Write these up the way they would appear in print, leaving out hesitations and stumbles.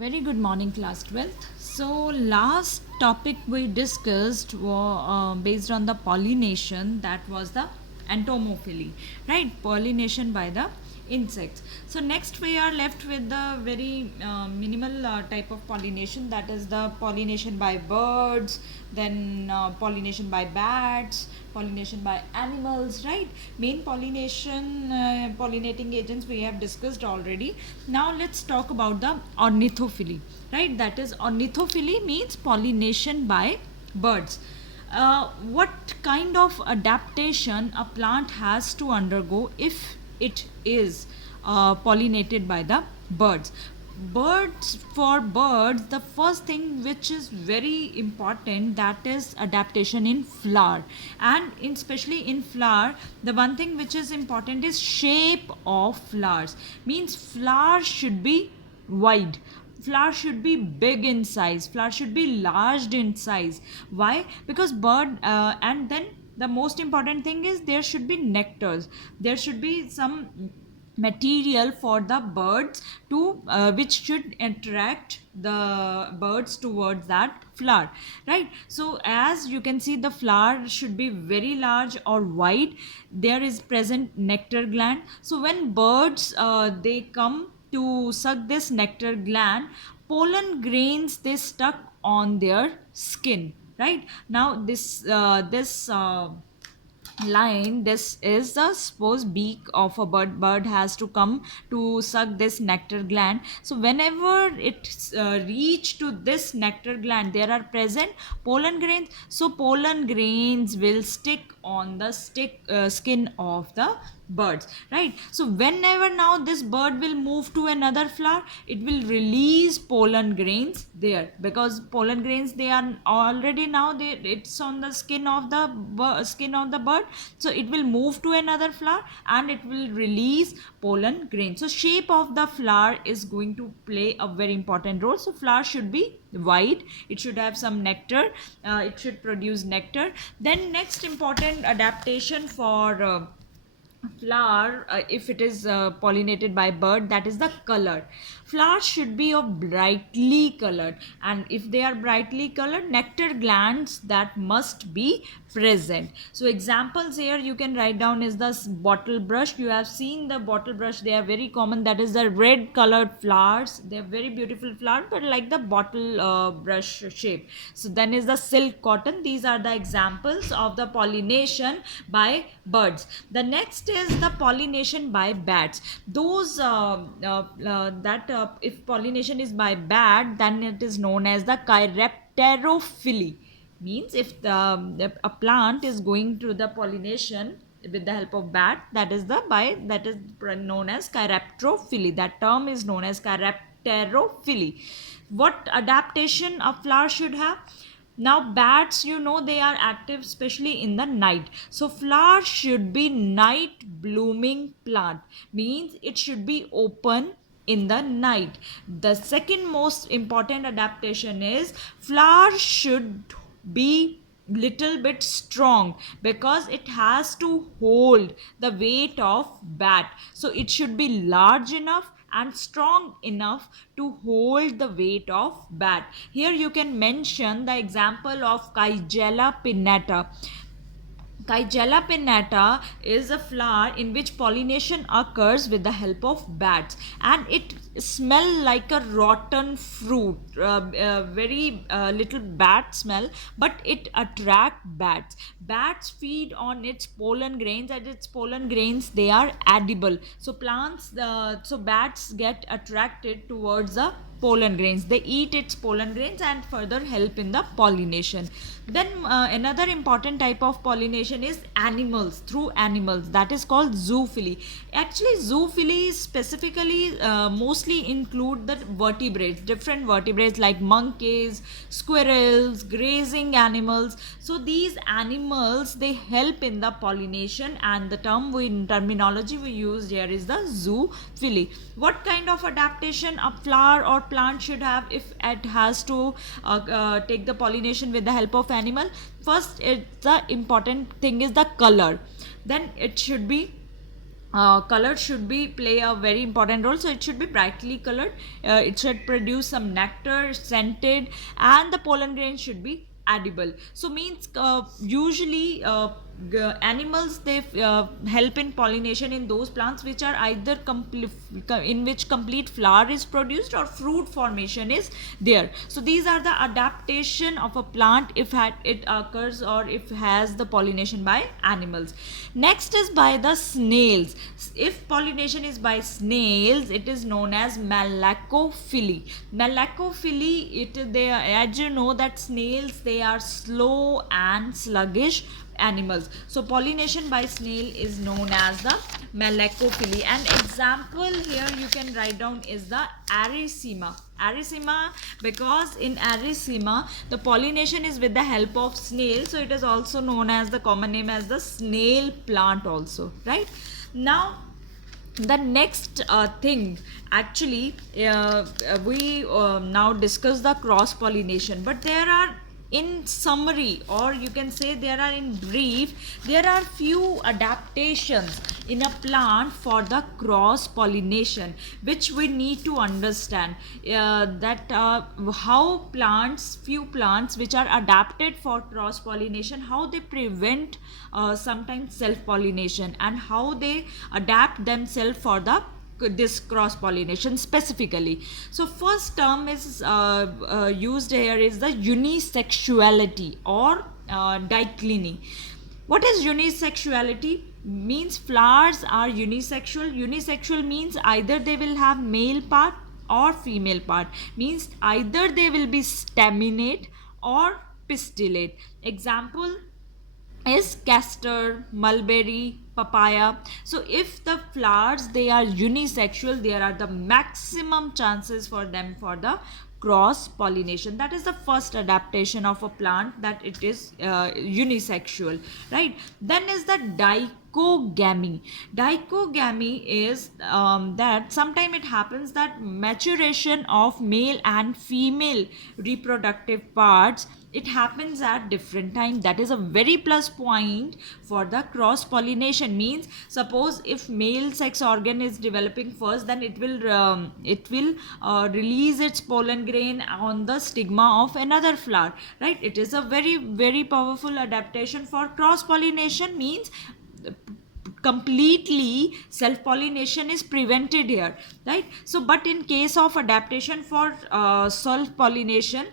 Very good morning, class 12th. So, last topic we discussed was based on the pollination, that was the entomophily, right? Pollination by the insects. So, next we are left with the very minimal type of pollination, that is the pollination by birds, then pollination by bats, pollination by animals, right? Main pollination pollinating agents we have discussed already. Now let's talk about the ornithophily, right? That is, ornithophily means pollination by birds. What kind of adaptation a plant has to undergo if it is pollinated by the birds? For birds, the first thing which is very important, that is adaptation in flower. And especially in flower, the one thing which is important is shape of flowers. Means flower should be wide, flower should be big in size, flower should be large in size. Why? Because bird and then the most important thing is there should be nectars, there should be some material for the birds to which should attract the birds towards that flower, right? So as you can see, the flower should be very large or wide, there is present nectar gland. So when birds they come to suck this nectar gland, pollen grains they stuck on their skin, right? Now this line, this is the suppose beak of a bird has to come to suck this nectar gland. So whenever it reach to this nectar gland, there are present pollen grains, so pollen grains will stick on the skin of the birds, right? So whenever now this bird will move to another flower, it will release pollen grains there, because pollen grains they are already now it's on the skin of the skin of the bird. So it will move to another flower and it will release pollen grains. So shape of the flower is going to play a very important role. So flower should be wide, it should have some nectar, it should produce nectar. Then next important adaptation for flower, if it is pollinated by bird, that is the color. Flowers should be of brightly colored, and if they are brightly colored, nectar glands that must be present. So examples here you can write down is the bottle brush. You have seen the bottle brush, they are very common, that is the red colored flowers, they are very beautiful flowers, but like the bottle brush shape. So then is the silk cotton. These are the examples of the pollination by birds. The next is the pollination by bats. Those if pollination is by bat, then it is known as the chiropterophily. Means if a plant is going through the pollination with the help of bat, that is known as chiropterophily. That term is known as chiropterophily. What adaptation a flower should have? Now bats, you know, they are active especially in the night. So flower should be night blooming plant. Means it should be open in the night. The second most important adaptation is flower should be little bit strong, because it has to hold the weight of bat. So it should be large enough and strong enough to hold the weight of bat. Here you can mention the example of Kygella pinnata. Kygella pinnata is a flower in which pollination occurs with the help of bats, and it smell like a rotten fruit, very little bat smell, but it attract bats. Bats feed on its pollen grains, and its pollen grains they are edible. So so bats get attracted towards the pollen grains, they eat its pollen grains and further help in the pollination. Then another important type of pollination is animals, through animals, that is called zoophily. Actually zoophily specifically mostly include the vertebrates, different vertebrates like monkeys, squirrels, grazing animals. So these animals they help in the pollination, and the terminology we used here is the zoophily. What kind of adaptation a flower or plant should have if it has to take the pollination with the help of animal? First, the important thing is the color. Then it should be color should be play a very important role, so it should be brightly colored. It should produce some nectar, scented, and the pollen grain should be edible. So means usually animals, they help in pollination in those plants which are either in which complete flower is produced or fruit formation is there. So these are the adaptation of a plant if it occurs or if has the pollination by animals. Next is by the snails. If pollination is by snails, it is known as malacophily. Malacophily, as you know that snails, they are slow and sluggish animals. So pollination by snail is known as the malacophily. An example here you can write down is the Erythema. Erythema, because in Erythema the pollination is with the help of snail, so it is also known as the common name as the snail plant also, right? Now the next thing, actually we now discuss the cross pollination, but there are, in summary, or you can say there are in brief, there are few adaptations in a plant for the cross pollination which we need to understand, that how few plants which are adapted for cross pollination, how they prevent sometimes self pollination, and how they adapt themselves for this cross pollination specifically. So first term is used here is the unisexuality or dicliny. What is unisexuality? Means flowers are unisexual. Unisexual means either they will have male part or female part, means either they will be staminate or pistillate. Example is castor, mulberry, papaya. So if the flowers, they are unisexual, there are the maximum chances for them for the cross pollination. That is the first adaptation of a plant, that it is unisexual, right? Then is the dichogamy. Dichogamy is that sometime it happens that maturation of male and female reproductive parts, it happens at different time. That is a very plus point for the cross pollination. Means suppose if male sex organ is developing first, then it will release its pollen grain on the stigma of another flower, right? It is a very very powerful adaptation for cross pollination. Means completely self pollination is prevented here, right? So but in case of adaptation for self pollination,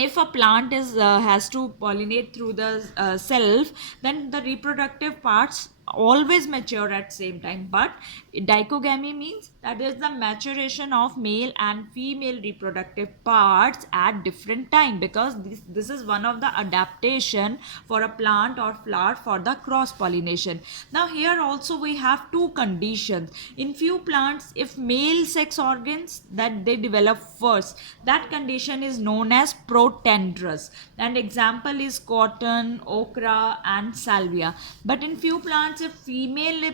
if a plant is has to pollinate through the self, then the reproductive parts always mature at same time. But dichogamy means that is the maturation of male and female reproductive parts at different time, because this is one of the adaptation for a plant or flower for the cross pollination. Now here also we have two conditions. In few plants, if male sex organs that they develop first, that condition is known as protandrous, and example is cotton, okra and salvia. But in few plants, if female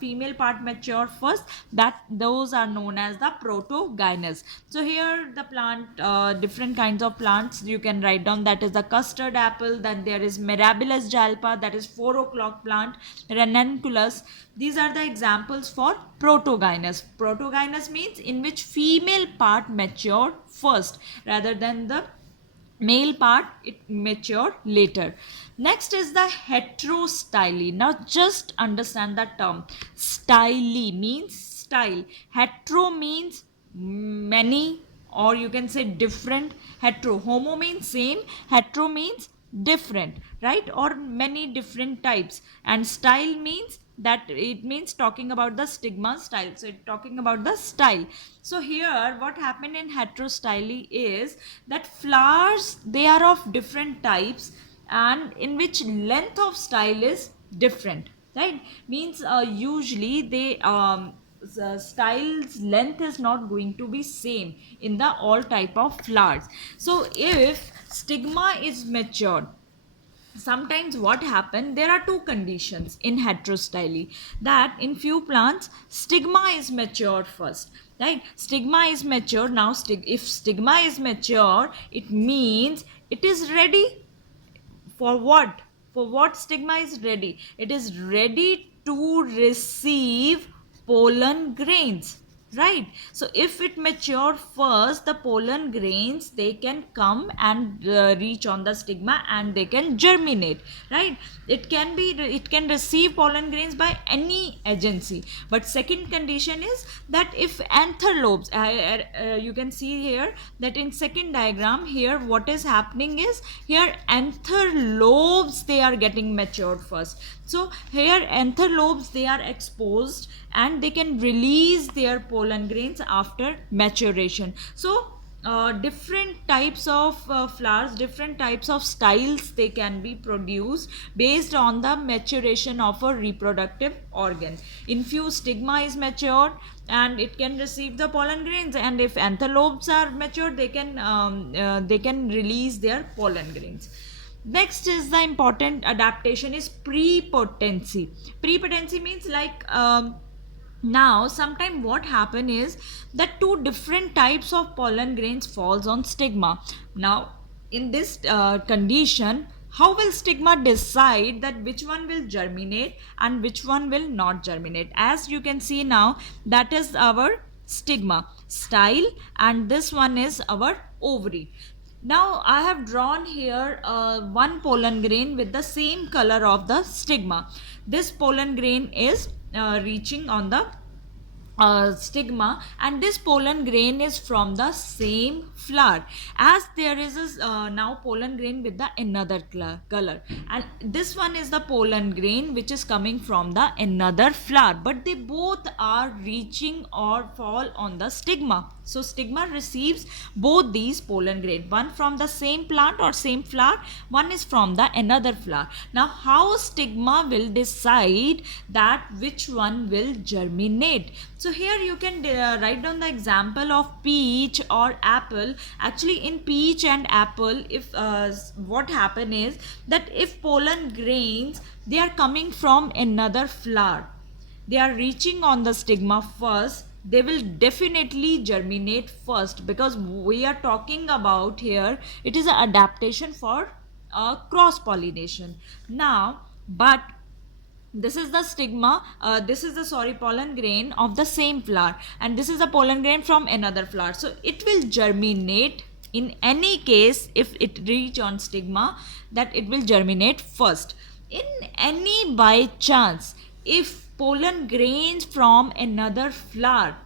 female part mature first, that those are known as the protogynous. So here the plant, different kinds of plants you can write down, that is the custard apple, then there is mirabilis jalpa, that is 4 o'clock plant, ranunculus. These are the examples for protogynous. Protogynous means in which female part mature first rather than the male part, it mature later. Next is the heterostyly. Now just understand the term. Styly means style, hetero means many, or you can say different. Hetero, homo means same, hetero means different, right? Or many different types. And style means that it means talking about the stigma style, so it's talking about the style. So here what happened in heterostyly is that flowers, they are of different types and in which length of style is different, right? Means usually they the style's length is not going to be same in the all type of flowers. So if stigma is matured, sometimes what happen, there are two conditions in heterostyly, that in few plants stigma is mature first, right? Stigma is mature. Now if stigma is mature, it means it is ready for what? For what stigma is ready? It is ready to receive pollen grains, right? So if it mature first, the pollen grains, they can come and reach on the stigma and they can germinate, right? It can receive pollen grains by any agency. But second condition is that if anther lobes, you can see here that in second diagram here, what is happening is here anther lobes, they are getting matured first. So here anther lobes, they are exposed and they can release their pollen grains after maturation. So different types of flowers, different types of styles, they can be produced based on the maturation of a reproductive organ. Infused stigma is matured and it can receive the pollen grains, and if anther lobes are matured, they can release their pollen grains. Next is the important adaptation is prepotency. Prepotency means like now sometime what happen is that two different types of pollen grains falls on stigma. Now in this condition, how will stigma decide that which one will germinate and which one will not germinate? As you can see now, that is our stigma style and this one is our ovary. Now I have drawn here one pollen grain with the same color of the stigma. This pollen grain is reaching on the stigma, and this pollen grain is from the same flower. As there is a now pollen grain with the another color, and this one is the pollen grain which is coming from the another flower, but they both are reaching or fall on the stigma. So stigma receives both these pollen grain, one from the same plant or same flower, one is from the another flower. Now how stigma will decide that which one will germinate? So here you can write down the example of peach or apple. Actually in peach and apple, if what happen is that if pollen grains, they are coming from another flower, they are reaching on the stigma first, they will definitely germinate first, because we are talking about here, it is an adaptation for cross pollination. Now but this is the stigma, this is the pollen grain of the same flower, and this is a pollen grain from another flower. So it will germinate in any case. If it reach on stigma, that it will germinate first. In any by chance, if pollen grains from another flower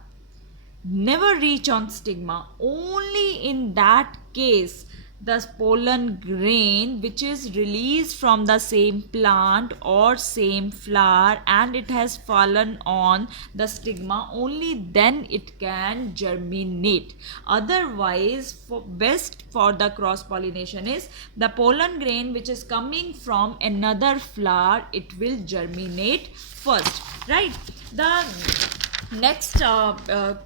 never reach on stigma, only in that case the pollen grain which is released from the same plant or same flower and it has fallen on the stigma, only then it can germinate. Otherwise, for best for the cross pollination is the pollen grain which is coming from another flower, it will germinate first, right? The next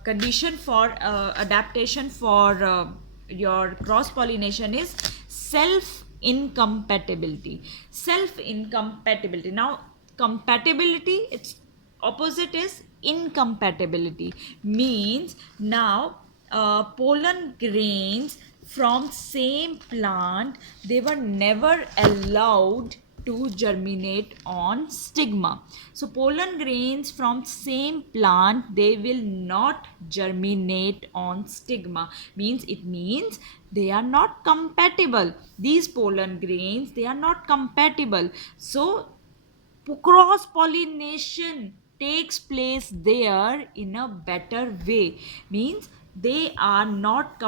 condition for adaptation for your cross pollination is self incompatibility. Self incompatibility. Now compatibility, its opposite is incompatibility. Means now pollen grains from same plant, they were never allowed to germinate on stigma. So pollen grains from same plant, they will not germinate on stigma. It means they are not compatible. These pollen grains, they are not compatible. So cross pollination takes place there in a better way. Means they are not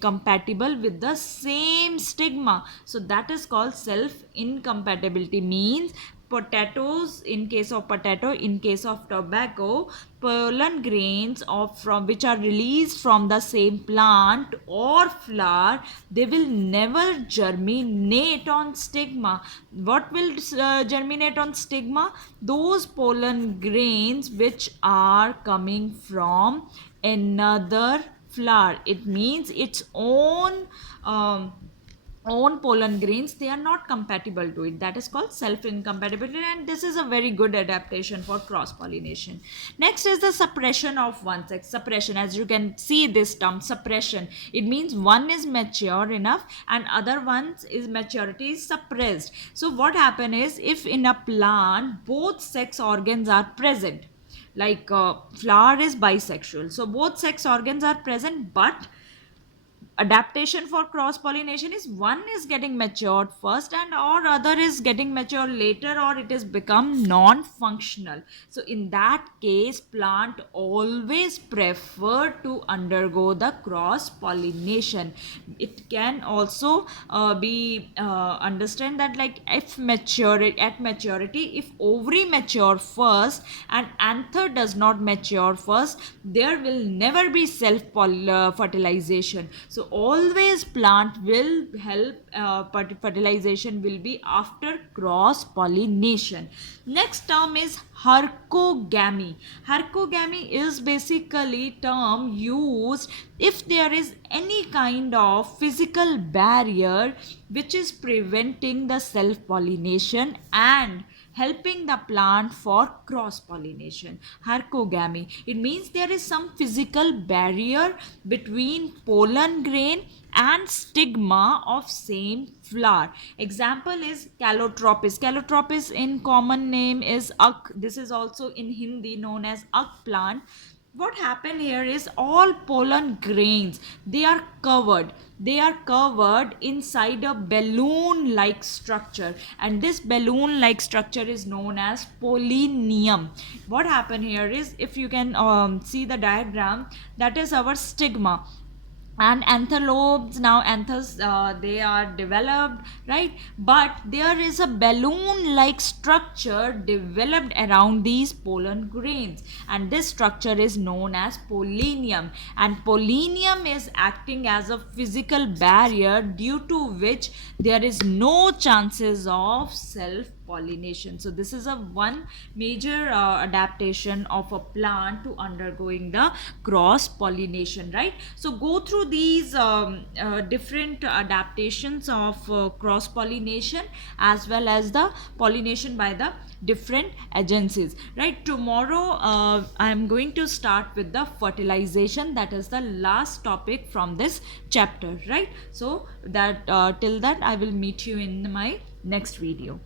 compatible with the same stigma. So that is called self incompatibility. Means potatoes, in case of potato, in case of tobacco, pollen grains of from which are released from the same plant or flower, they will never germinate on stigma. What will germinate on stigma? Those pollen grains which are coming from another flower. It means its own own pollen grains, they are not compatible to it. That is called self incompatibility, and this is a very good adaptation for cross pollination. Next is the suppression of one sex. Suppression, as you can see this term suppression, it means one is mature enough and other one's is maturity is suppressed. So what happen is, if in a plant both sex organs are present, like flower is bisexual, so both sex organs are present, but adaptation for cross pollination is one is getting matured first and or other is getting mature later, or it is become non functional. So in that case, plant always prefer to undergo the cross pollination. It can also be understand that, like, if at maturity, if ovary mature first and anther does not mature first, there will never be self fertilization. So always plant will help, fertilization will be after cross pollination. Next term is hercogamy. Hercogamy is basically term used if there is any kind of physical barrier which is preventing the self pollination and helping the plant for cross pollination. Hercogamy, it means there is some physical barrier between pollen grain and stigma of same flower. Example is calotropis. Calotropis in common name is ak. This is also in Hindi known as ak plant. What happened here is, all pollen grains, they are covered inside a balloon like structure, and this balloon like structure is known as pollinium. What happened here is, if you can see the diagram, that is our stigma. And anther lobes, now anthers, they are developed, right? But there is a balloon like structure developed around these pollen grains, and this structure is known as pollinium, and pollinium is acting as a physical barrier due to which there is no chances of self pollination. So this is a one major adaptation of a plant to undergoing the cross pollination, right? So go through these different adaptations of cross pollination as well as the pollination by the different agencies, right? Tomorrow I am going to start with the fertilization, that is the last topic from this chapter, right? So that till that I will meet you in my next video.